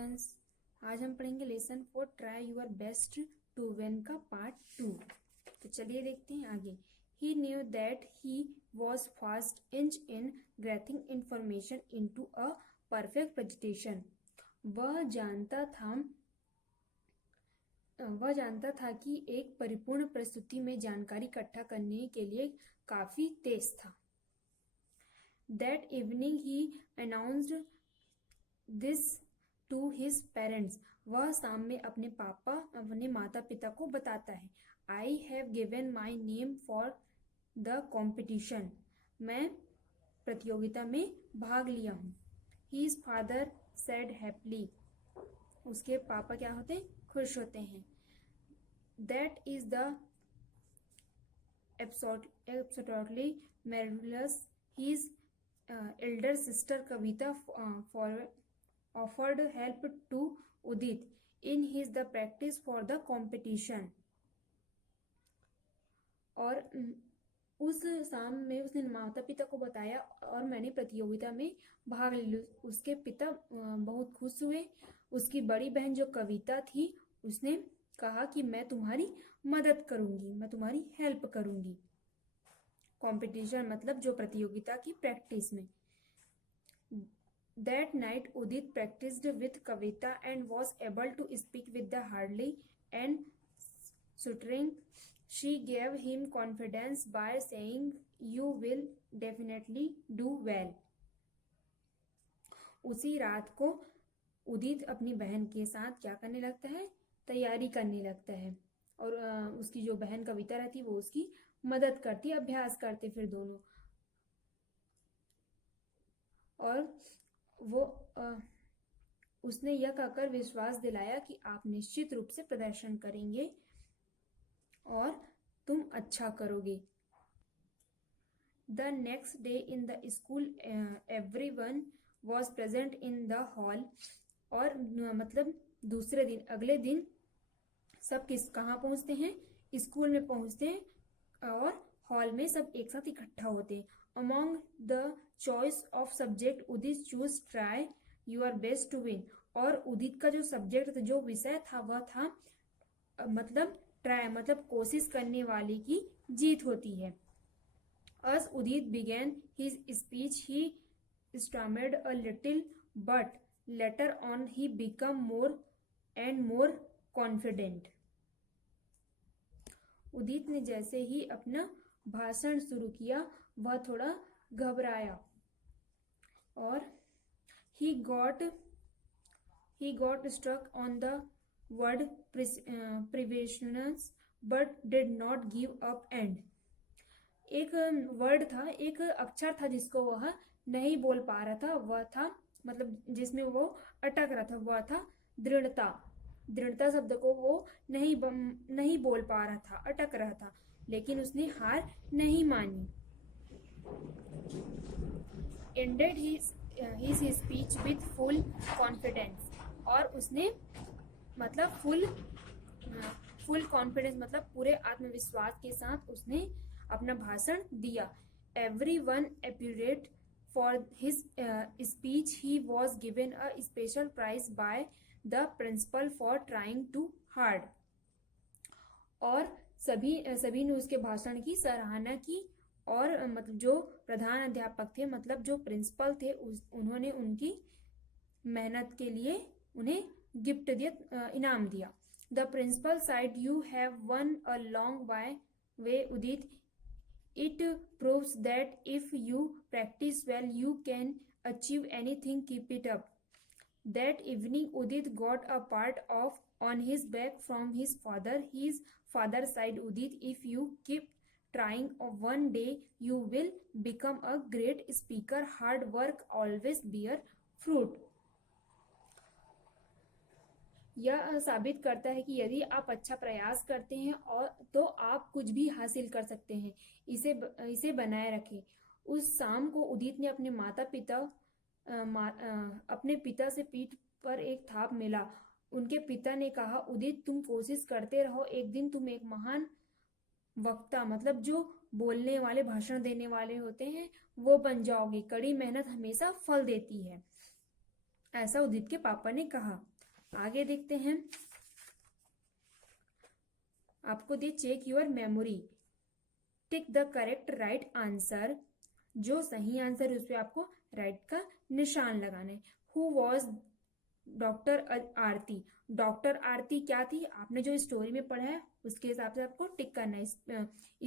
Students, आज हम पढ़ेंगे lesson 4 try your best to win का पार्ट 2। तो चलिए देखते हैं आगे। He knew that he was fast inch in gathering information into a perfect presentation. वह जानता था कि एक परिपूर्ण प्रस्तुति में जानकारी इकट्ठा करने के लिए काफी तेज था। That evening he announced this to his parents. वह शाम में अपने माता पिता को बताता है। I have given my name for the competition. मैं प्रतियोगिता में भाग लिया हूँ। His father said happily. उसके पापा क्या होते हैं? खुश होते हैं। That is the absolutely marvelous. His elder sister Kavita offered help to Udit in his the practice for the competition. और उस शाम में उसने माता पिता को बताया और मैंने प्रतियोगिता में भाग लिया। उसके पिता बहुत खुश हुए। उसकी बड़ी बहन जो कविता थी उसने कहा कि मैं तुम्हारी मदद करूंगी, मैं तुम्हारी हेल्प करूंगी। कंपटीशन मतलब जो प्रतियोगिता की प्रैक्टिस में। That night Udit practiced with Kavita and was able to speak with the hardly and stuttering. She gave him confidence by saying, "You will definitely do well." उसी रात को उदित अपनी बहन के साथ क्या करने लगता है? तैयारी करने लगता है। और उसकी जो बहन कविता रहती वो उसकी मदद करती, अभ्यास करते फिर दोनों। और वो उसने यह कहकर विश्वास दिलाया कि आप निश्चित रूप से प्रदर्शन करेंगे और तुम अच्छा करोगे। The next day in the school everyone was present in the hall. और मतलब दूसरे दिन, अगले दिन सब कहाँ पहुंचते हैं? स्कूल में पहुंचते हैं और हॉल में सब एक साथ इकट्ठा होते हैं। Among the choice of subject Udit choose try your best to win. और उदित का जो सब्जेक्ट था, जो विषय था, वह था मतलब ट्राई मतलब कोशिश करने वाले की जीत होती है। As Udit began his speech, he stammered a little, but later on he became more and more confident. उदित ने जैसे ही अपना भाषण शुरू किया वह थोड़ा घबराया और he got struck on the word previous but did not give up and एक वर्ड था, एक अक्षर था जिसको वह नहीं बोल पा रहा था। वह था मतलब जिसमें वो अटक रहा था, वह था दृढ़ता। दृढ़ता शब्द को वो नहीं बोल पा रहा था, अटक रहा था, लेकिन उसने हार नहीं मानी। Ended his speech with full confidence. और उसने मतलब फुल कॉन्फिडेंस मतलब पूरे आत्मविश्वास के साथ उसने अपना भाषण दिया। Everyone applauded for his speech. He was given a special prize by the principal for trying too hard. और सभी ने उसके भाषण की सराहना की और मतलब जो प्रधान अध्यापक थे, मतलब जो प्रिंसिपल थे, उन्होंने उनकी मेहनत के लिए उन्हें गिफ्ट दिया, इनाम दिया। The principal said, "You have won a long way, Udit. It proves that if you practice well, you can achieve anything. Keep it up." That evening, Udit got a pat on his back from his father. His father said, "Udit, if you keep trying, one day you will become a great speaker. Hard work always bear fruit." यह साबित करता है कि यदि आप अच्छा प्रयास करते हैं और तो आप कुछ भी हासिल कर सकते हैं। इसे बनाए रखें। उस शाम को उदित ने अपने पिता से पीठ पर एक थाप मिला। उनके पिता ने कहा, "उदित, तुम कोशिश करते रहो, एक दिन तुम एक महान वक्ता मतलब जो बोलने वाले, भाषण देने वाले होते हैं, वो बन जाओगे। कड़ी मेहनत हमेशा फल देती है।" ऐसा उदित के पापा ने कहा। आगे देखते हैं, आपको दे check your memory, tick the correct right answer, जो सही आंसर है उस पर आपको राइट का निशान लगाना है। Who was doctor Aarti, doctor Aarti क्या थी, आपने जो स्टोरी में पढ़ा है उसके हिसाब से आपको टिक करना है।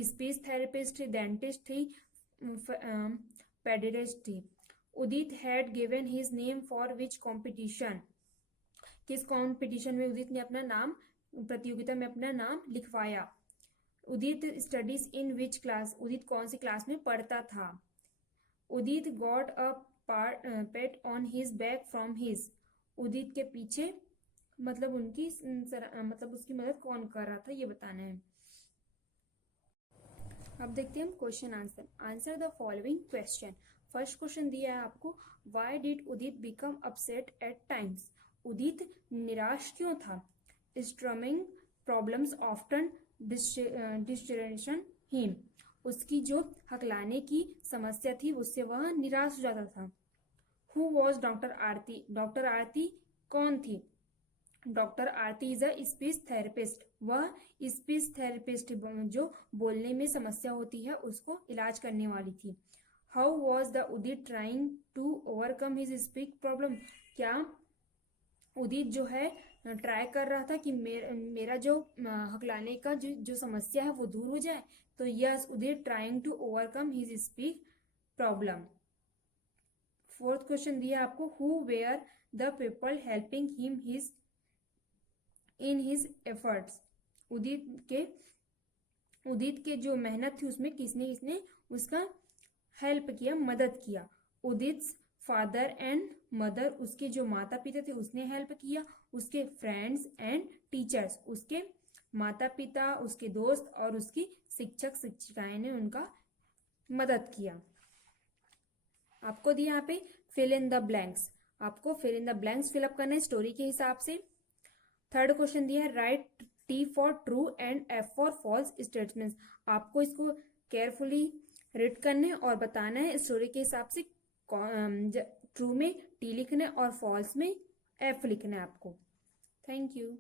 स्पीच थेरेपिस्ट थी, डेंटिस्ट थी, पेडियाट्रिस्ट थी। Udit had given his name for which competition, किस कॉम्पिटिशन में उदित ने अपना नाम, प्रतियोगिता में अपना नाम लिखवाया। उदित स्टडीज इन विच क्लास, उदित कौन सी क्लास में पढ़ता था। Udit got a pat on his back from his, Udit के पीछे मतलब उनकी मतलब उसकी मदद कौन कर रहा था ये बताना है। अब देखते हैं हम question answer. Answer the following question. First question दिया है आपको, why did Udit become upset at times, Udit निराश क्यों था। Stammering problems often distressed him, उसकी जो हकलाने की समस्या थी उससे वह निराश हो जाता था। Who was doctor Aarti, doctor Aarti कौन थी। Doctor Aarti is a speech therapist, वह स्पीच थेरेपिस्ट जो बोलने में समस्या होती है उसको इलाज करने वाली थी। How was the Udit trying to overcome his speech problem, क्या उदित जो है ट्राई कर रहा था कि मेरा जो हकलाने का जो समस्या है वो दूर हो जाए। तो yes, Udit trying to overcome his speech problem. Fourth question दिया आपको, who were the people helping him his in his efforts, Udit के जो मेहनत थी उसमें किसने किसने उसका हेल्प किया, मदद किया। उदित फादर एंड मदर, उसके जो माता पिता थे उसने हेल्प किया। उसके फ्रेंड्स एंड टीचर्स, उसके माता पिता, उसके दोस्त और उसकी शिक्षक शिक्षिकाएं ने उनका मदद किया। आपको दिया यहाँ पे फिल इन द ब्लैंक्स, आपको fill in the blanks fill up करना है स्टोरी के हिसाब से। थर्ड क्वेश्चन दिया है, write T for true and F for false statements, आपको इसको केयरफुली रीड करना है और बताना है स्टोरी के हिसाब से ट्रू में टी लिखना है और फॉल्स में एफ लिखना है आपको। Thank you.